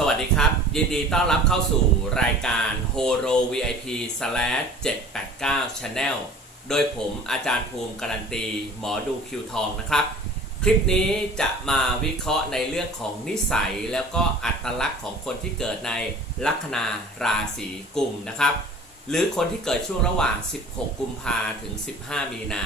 สวัสดีครับ ยินดีต้อนรับเข้าสู่รายการ Horo VIP s l a s 789 Channel โดยผมอาจารย์ภูมิการันตี หมอดูคิวทองนะครับ คลิปนี้จะมาวิเคราะห์ในเรื่องของนิสัยแล้วก็อัตลักษณ์ของคนที่เกิดในลัคนาราศีกุมนะครับ หรือคนที่เกิดช่วงระหว่าง 16 กุมภาถึง 15 มีนา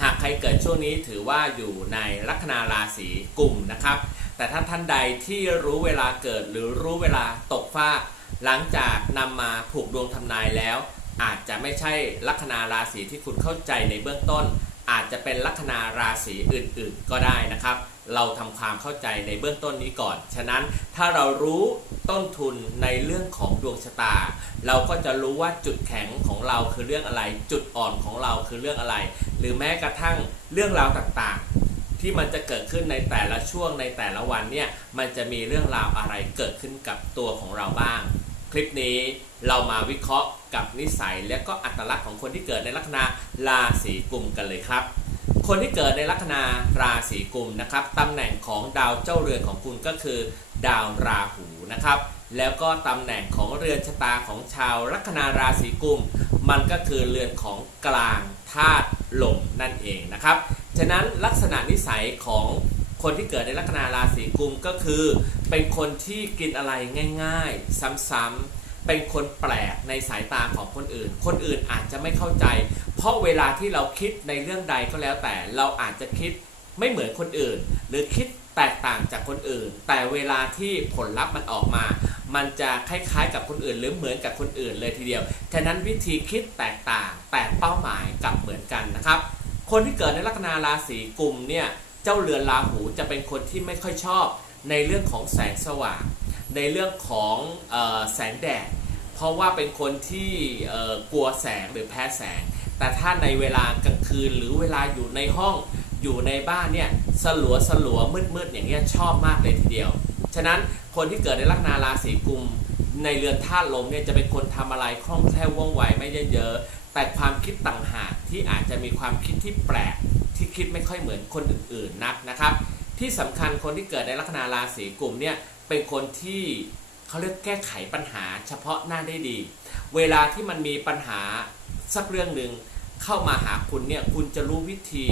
หากใครเกิดช่วงนี้ถือว่าอยู่ในลัคนาราศีกุมนะครับ แต่ถ้าท่านใดที่รู้เวลาเกิดหรือรู้เวลาตกฟากหลังจากนำมาผูกดวงทำนายแล้ว อาจจะไม่ใช่ลัคนาราศีที่คุณเข้าใจในเบื้องต้น อาจจะเป็นลัคนาราศีอื่นๆ ก็ได้นะครับ เราทำความเข้าใจในเบื้องต้นนี้ก่อน ฉะนั้นถ้าเรารู้ต้นทุนในเรื่องของดวงชะตา เราก็จะรู้ว่าจุดแข็งของเราคือเรื่องอะไร จุดอ่อนของเราคือเรื่องอะไร หรือแม้กระทั่งเรื่องราวต่างๆ ที่มันจะเกิดขึ้นในแต่ละช่วงในแต่ละวันเนี่ย มันจะมีเรื่องราวอะไรเกิดขึ้นกับตัวของเราบ้าง คลิปนี้เรามาวิเคราะห์ กับนิสัยและก็อัตลักษณ์ของคนที่เกิดในลัคนาราศีกุมกันเลยครับ คนที่เกิดในลัคนาราศีกุมนะครับตำแหน่งของดาวเจ้าเรือนของคุณก็คือ ดาวราหูนะครับ แล้วก็ตำแหน่งของเรือนชะตาของชาวลัคนาราศีกุม มันก็คือเรือนของกลางธาตุลมนั่นเองนะครับ ฉะนั้นลักษณะนิสัยของคนที่เกิดในลัคนาราศีกุมก็คือ เป็นคนที่กินอะไรง่าย ๆ ซ้ำๆ เป็นคนแปลกในสายตาของคนอื่น คนอื่นอาจจะไม่เข้าใจ เพราะเวลาที่เราคิดในเรื่องใดก็แล้วแต่ เราอาจจะคิดไม่เหมือนคนอื่น หรือคิดแตกต่างจากคนอื่น แต่เวลาที่ผลลัพธ์มันออกมา มันจะคล้ายๆกับคนอื่น หรือเหมือนกับคนอื่นเลยทีเดียว ฉะนั้นวิธีคิดแตกต่าง แต่เป้าหมายกลับเหมือนกันนะครับ คนที่เกิดในลัคนาราศีกุมเนี่ย เจ้าเรือนราหูจะเป็นคนที่ไม่ค่อยชอบในเรื่องของแสงสว่าง ในเรื่องของอแสงแดด เพราะว่าเป็นคนที่กลัวแสงหรือแพ้แสง แต่ถ้าในเวลากลางคืนหรือเวลาอยู่ในห้องอยู่ในบ้านเนี่ยสลัวสลัวมืดมืดอย่างเงี้ยชอบมากเลยทีเดียว ฉะนั้นคนที่เกิดในลัคนาราศีกุมในเรือนธาตุลมเนี่ยจะเป็นคนทำอะไรคล่องแคล่วว่องไวไม่เยอะเยอะๆแต่ความคิดต่างหากที่อาจจะมีความคิดที่แปลกที่คิดไม่ค่อยเหมือนคนอื่นๆนักนะครับ ที่สำคัญคนที่เกิดในลัคนาราศีกุมเนี่ย เป็นคนที่เขาเรียกแก้ไขปัญหาเฉพาะหน้าได้ดี เวลาที่มันมีปัญหาสักเรื่องหนึ่งเข้ามาหาคุณเนี่ยคุณจะรู้วิธี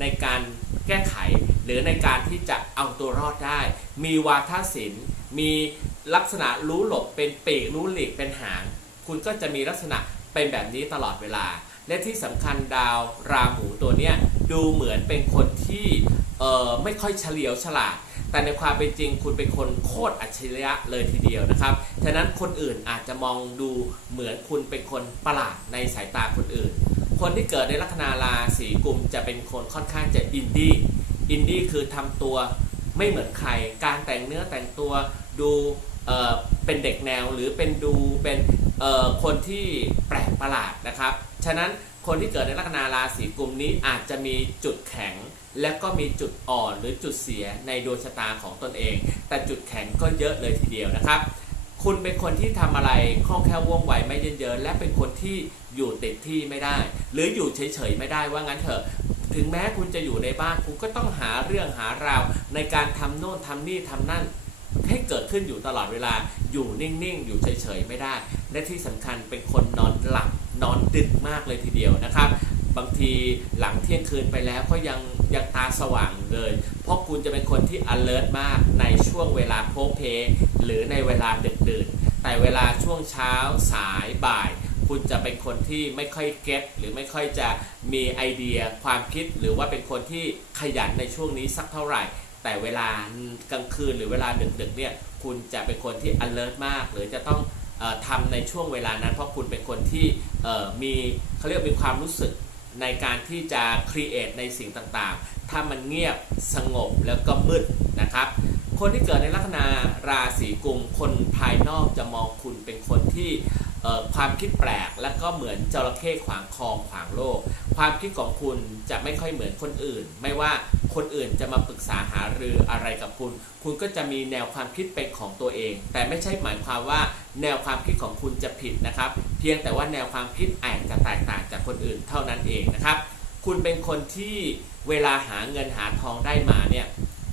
ในการแก้ไข หรือในการที่จะเอาตัวรอดได้ มีวาทศิลป์ มีลักษณะรู้หลบเป็นปีกรู้หลีกเป็นหาง คุณก็จะมีลักษณะเป็นแบบนี้ตลอดเวลา และที่สำคัญดาวราหูตัวเนี้ยดูเหมือนเป็นคนที่เอ่อไม่ค่อยเฉลียวฉลาด แต่ในความเป็นจริงคุณเป็นคนโคตรอัจฉริยะเลยทีเดียวนะครับ ฉะนั้นคนอื่นอาจจะมองดูเหมือนคุณเป็นคนประหลาดในสายตาคนอื่น คนที่เกิดในลัคนาราศีกุมจะเป็นคนค่อนข้างจะอินดี้อินดี้คือทำตัวไม่เหมือนใคร การแต่งเนื้อแต่งตัวดูเเป็นเด็กแนวหรือเป็นดูเป็นคนที่แปลกประหลาดนะครับ ฉะนั้นคนที่เกิดในลัคนาราศีกุมนี้อาจจะมีจุดแข็ง และก็มีจุดอ่อนหรือจุดเสียในดวงชะตาของตนเอง แต่จุดแข็งก็เยอะเลยทีเดียวนะครับ คุณเป็นคนที่ทำอะไรคล่องแคล่วว่องไวไม่เยินๆและเป็นคนที่อยู่ติดที่ไม่ได้ หรืออยู่เฉยๆไม่ได้ว่างั้นเถอะถึงแม้คุณจะอยู่ในบ้านคุณก็ต้องหาเรื่องหาราวในการทำโน่นทำนี่ทำนั่นให้เกิดขึ้นอยู่ตลอดเวลาอยู่นิ่งๆ อยู่เฉยๆ ไม่ได้ และที่สำคัญเป็นคนนอนหลับ นอนดึกมากเลยทีเดียวนะครับ บางทีหลังเที่ยงคืนไปแล้วก็ยังยังตาสว่างเลย เพราะคุณจะเป็นคนที่ alert มากในช่วงเวลาโพเพ หรือในเวลาดึกดื่น แต่เวลาช่วงเช้าสายบ่าย คุณจะเป็นคนที่ไม่ค่อยเก็ตหรือไม่ค่อยจะมีไอเดียความคิดหรือว่าเป็นคนที่ขยันในช่วงนี้สักเท่าไหร่ แต่เวลากลางคืนหรือเวลาดึกๆเนี่ยคุณจะเป็นคนที่ alert มาก หรือจะต้อง ทำในช่วงเวลานั้น เพราะคุณเป็นคนที่มีเขาเรียกมีความรู้สึกในการที่จะครีเอทในสิ่งต่างๆ ถ้ามันเงียบสงบแล้วก็มืดนะครับ คนที่เกิดในลัคนาราศีกุม คนภายนอกจะมองคุณเป็นคนที่ ความคิดแปลกและก็เหมือนจระเข้ขวางคลองขวางโลก ความคิดของคุณจะไม่ค่อยเหมือนคนอื่น ไม่ว่าคนอื่นจะมาปรึกษาหารืออะไรกับคุณ คุณก็จะมีแนวความคิดเป็นของตัวเอง แต่ไม่ใช่หมายความว่า แนวความคิดของคุณจะผิดนะครับ เพียงแต่ว่าแนวความคิดอาจจะแตกต่างจากคนอื่นเท่านั้นเองนะครับ คุณเป็นคนที่เวลาหาเงินหาทองได้มาเนี่ย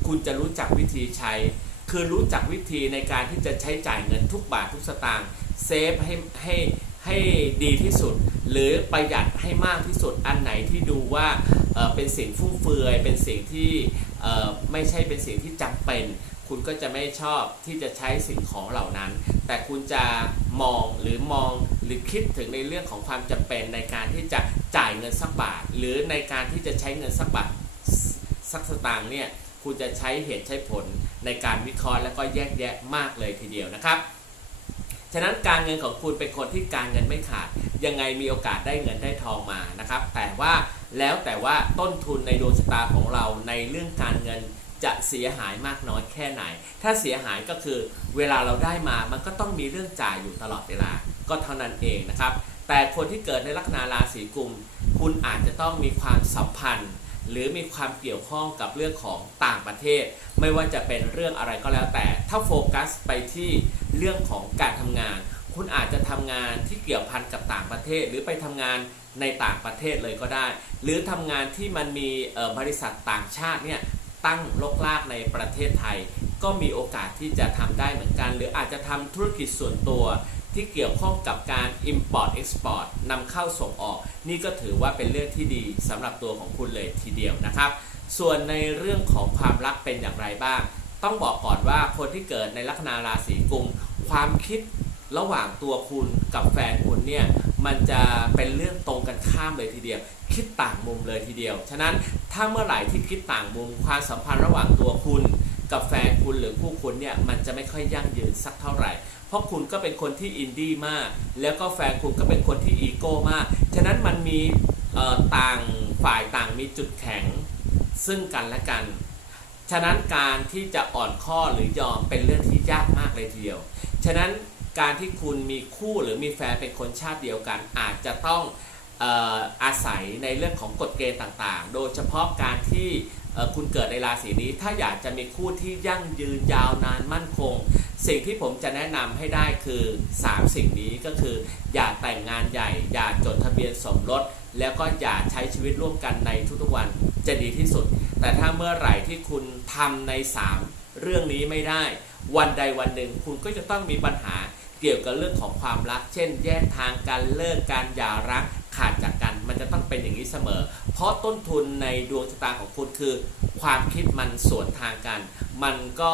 คุณจะรู้จักวิธีใช้ คือรู้จักวิธีในการที่จะใช้จ่ายเงินทุกบาททุกสตางค์ เซฟให้ให้ให้ดีที่สุด หรือประหยัดให้มากที่สุดอันไหนที่ดูว่าเเป็นสิ่งฟุ่มเฟือยเป็นสิ่งที่ไม่ใช่เป็นสิ่งที่จำเป็น คุณก็จะไม่ชอบที่จะใช้สิ่งของเหล่านั้น แต่คุณจะมองหรือมองหรือคิดถึงในเรื่องของความจำเป็นในการที่จะจ่ายเงินสักบาท หรือในการที่จะใช้เงินสักบาทสักสตางค์เนี่ยคุณจะใช้เหตุใช้ผลในการวิเคราะห์แล้วก็แยกแยะมากเลยทีเดียวนะครับ ฉะนั้นการเงินของคุณเป็นคนที่การเงินไม่ขาด ยังไงมีโอกาสได้เงินได้ทองมานะครับ แต่ว่าแล้วแต่ว่าต้นทุนในดวงชะตาของเราในเรื่องการเงินจะเสียหายมากน้อยแค่ไหน ถ้าเสียหายก็คือเวลาเราได้มามันก็ต้องมีเรื่องจ่ายอยู่ตลอดเวลา ก็เท่านั้นเองนะครับ แต่คนที่เกิดในลัคนาราศีกุม คุณอาจจะต้องมีความสัมพันธ์ หรือมีความเกี่ยวข้องกับเรื่องของต่างประเทศ ไม่ว่าจะเป็นเรื่องอะไรก็แล้วแต่ ถ้าโฟกัสไปที่ เรื่องของการทำงาน คุณอาจจะทำงานที่เกี่ยวพันกับต่างประเทศ หรือไปทำงานในต่างประเทศเลยก็ได้ หรือทำงานที่มันมีบริษัทต่างชาติเนี่ยตั้งลกลากในประเทศไทย ก็มีโอกาสที่จะทำได้เหมือนกัน หรืออาจจะทำธุรกิจส่วนตัวที่เกี่ยวข้องกับการ Import Export นำเข้าส่งออก นี่ก็ถือว่าเป็นเรื่องที่ดีสำหรับตัวของคุณเลยทีเดียวนะครับ ส่วนในเรื่องของความรักเป็นอย่างไรบ้าง ต้องบอกก่อนว่าคนที่เกิดในลัคนาราศีกุม ความคิดระหว่างตัวคุณกับแฟนคุณเนี่ยมันจะเป็นเรื่องตรงกันข้ามเลยทีเดียว คิดต่างมุมเลยทีเดียว ฉะนั้นถ้าเมื่อไหร่ที่คิดต่างมุม ความสัมพันธ์ระหว่างตัวคุณกับแฟนคุณหรือคู่คุณเนี่ยมันจะไม่ค่อยยั่งยืนสักเท่าไหร่ เพราะคุณก็เป็นคนที่อินดี้มาก แล้วก็แฟนคุณก็เป็นคนที่อีโก้มาก ฉะนั้นมันมีต่างฝ่ายต่างมีจุดแข็งซึ่งกันและกัน ฉะนั้นการที่จะอ่อนข้อหรือยอมเป็นเรื่องที่ยากมากเลยทีเดียว ฉะนั้นการที่คุณมีคู่หรือมีแฟนเป็นคนชาติเดียวกัน อาจจะต้องอออาศัยในเรื่องของกฎเกณฑ์ต่างๆ โดยเฉพาะการที่คุณเกิดในราศีนี้ ถ้าอยากจะมีคู่ที่ยั่งยืนยาวนานมั่นคง สิ่งที่ผมจะแนะนำให้ได้คือ 3 สิ่งนี้ก็คือ อย่าแต่งงานใหญ่ อย่าจดทะเบียนสมรส แล้วก็อย่าใช้ชีวิตร่วมกันในทุกๆวันจะดีที่สุด แต่ถ้าเมื่อไหร่ที่คุณทำใน 3 เรื่องนี้ไม่ได้ วันใดวันหนึ่งคุณก็จะต้องมีปัญหาเกี่ยวกับเรื่องของความรัก เช่น แยกทางกันเลิกการหย่าร้างขาดจากกัน มันจะต้องเป็นอย่างนี้เสมอ เพราะต้นทุนในดวงชะตาของคุณคือ ความคิดมันสวนทางกัน มันก็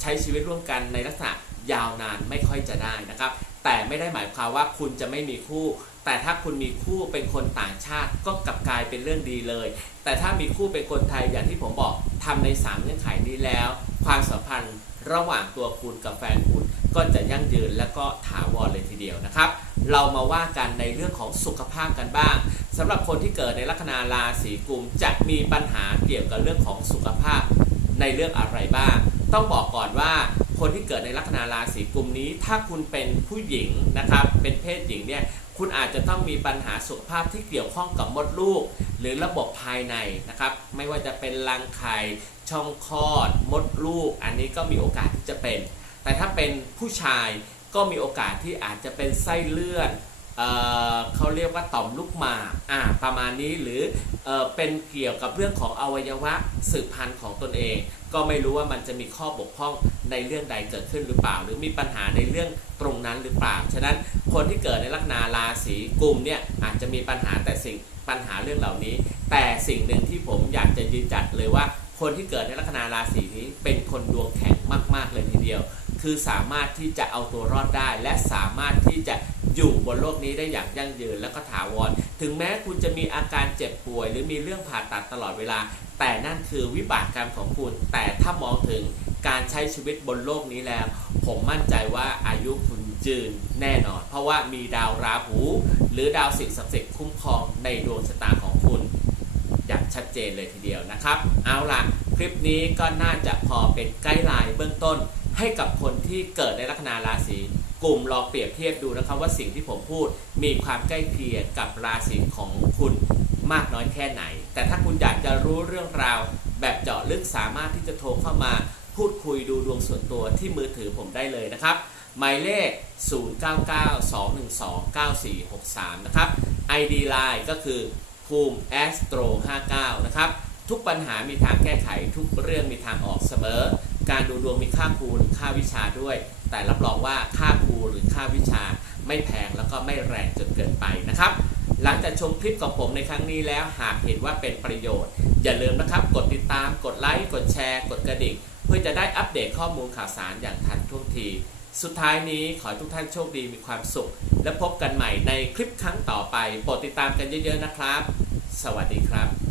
ใช้ชีวิตร่วมกันในลักษณะยาวนานไม่ค่อยจะได้นะครับ แต่ไม่ได้หมายความว่าคุณจะไม่มีคู่ แต่ถ้าคุณมีคู่เป็นคนต่างชาติก็กลับกลายเป็นเรื่องดีเลย แต่ถ้ามีคู่เป็นคนไทยอย่างที่ผมบอกทำในสามเงื่อนไขนี้แล้ว ความสัมพันธ์ระหว่างตัวคุณกับแฟนคุณก็จะยั่งยืนและก็ถาวรเลยทีเดียวนะครับ เรามาว่ากันในเรื่องของสุขภาพกันบ้างสำหรับคนที่เกิดในลัคนาราศีกุมจะมีปัญหาเกี่ยวกับเรื่องของสุขภาพในเรื่องอะไรบ้าง ต้องบอกก่อนว่าคนที่เกิดในลัคนาราศีกุมนี้ ถ้าคุณเป็นผู้หญิงนะครับ เป็นเพศหญิงเนี่ย คุณอาจจะต้องมีปัญหาสุขภาพที่เกี่ยวข้องกับมดลูก หรือระบบภายในนะครับ ไม่ว่าจะเป็นรังไข่ช่องคลอด มดลูก อันนี้ก็มีโอกาสที่จะเป็น แต่ถ้าเป็นผู้ชายก็มีโอกาสที่อาจจะเป็นไส้เลื่อนเออเขาเรียกว่าต่อมลูกหมากอ่าประมาณนี้หรือเออเป็นเกี่ยวกับเรื่องของอวัยวะสืบพันธุ์ของตนเอง ก็ไม่รู้ว่ามันจะมีข้อบกพร่อง ในเรื่องใดเกิดขึ้นหรือเปล่า หรือมีปัญหาในเรื่องตรงนั้นหรือเปล่า ฉะนั้นคนที่เกิดในลัคนาราศีกุมเนี่ยอาจจะมีปัญหาแต่สิ่งปัญหาเรื่องเหล่านี้ แต่สิ่งหนึ่งที่ผมอยากจะยืนจัดเลยว่า คนที่เกิดในลัคนาราศีนี้เป็นคนดวงแข็งมากๆเลยทีเดียว คือสามารถที่จะเอาตัวรอดได้ และสามารถที่จะอยู่บนโลกนี้ได้อย่างยั่งยืนและก็ถาวร ถึงแม้คุณจะมีอาการเจ็บป่วย หรือมีเรื่องผ่าตัดตลอดเวลา แต่นั่นคือวิบากกรรมของคุณ แต่ถ้ามองถึง การใช้ชีวิตบนโลกนี้แล้ว ผมมั่นใจว่าอายุคุณยืนแน่นอน เพราะว่ามีดาวราหู หรือดาวสิ่งศักดิ์สิทธิ์คุ้มครองในดวงชะตาของคุณอย่างชัดเจนเลยทีเดียวนะครับ เอาล่ะ คลิปนี้ก็น่าจะพอเป็นไกด์ไลน์เบื้องต้น ให้กับคนที่เกิดในลัคนาราศีกลุ่มลองเปรียบเทียบดูนะครับว่าสิ่งที่ผมพูดมีความใกล้เคียงกับราศีของคุณมากน้อยแค่ไหน แต่ถ้าคุณอยากจะรู้เรื่องราวแบบเจาะลึกสามารถที่จะโทรเข้ามา พูดคุยดูดวงส่วนตัวที่มือถือผมได้เลยนะครับ หมายเลข 0992129463 นะครับ ID Line ก็คือภูมิ Astro 59 นะครับ ทุกปัญหามีทางแก้ไขทุกเรื่องมีทางออกเสมอ การดูดวงมีค่าครูหรือค่าวิชาด้วย แต่รับรองว่าค่าครูหรือค่าวิชาไม่แพงแล้วก็ไม่แรงจนเกินไปนะครับ หลังจากชมคลิปของผมในครั้งนี้แล้วหากเห็นว่าเป็นประโยชน์ อย่าลืมนะครับ กดติดตาม กดไลค์ กดแชร์ กดกระดิ่ง เพื่อจะได้อัปเดตข้อมูลข่าวสารอย่างทันท่วงที สุดท้ายนี้ขอให้ทุกท่านโชคดีมีความสุข และพบกันใหม่ในคลิปครั้งต่อไปโปรดติดตามกันเยอะๆนะครับ สวัสดีครับ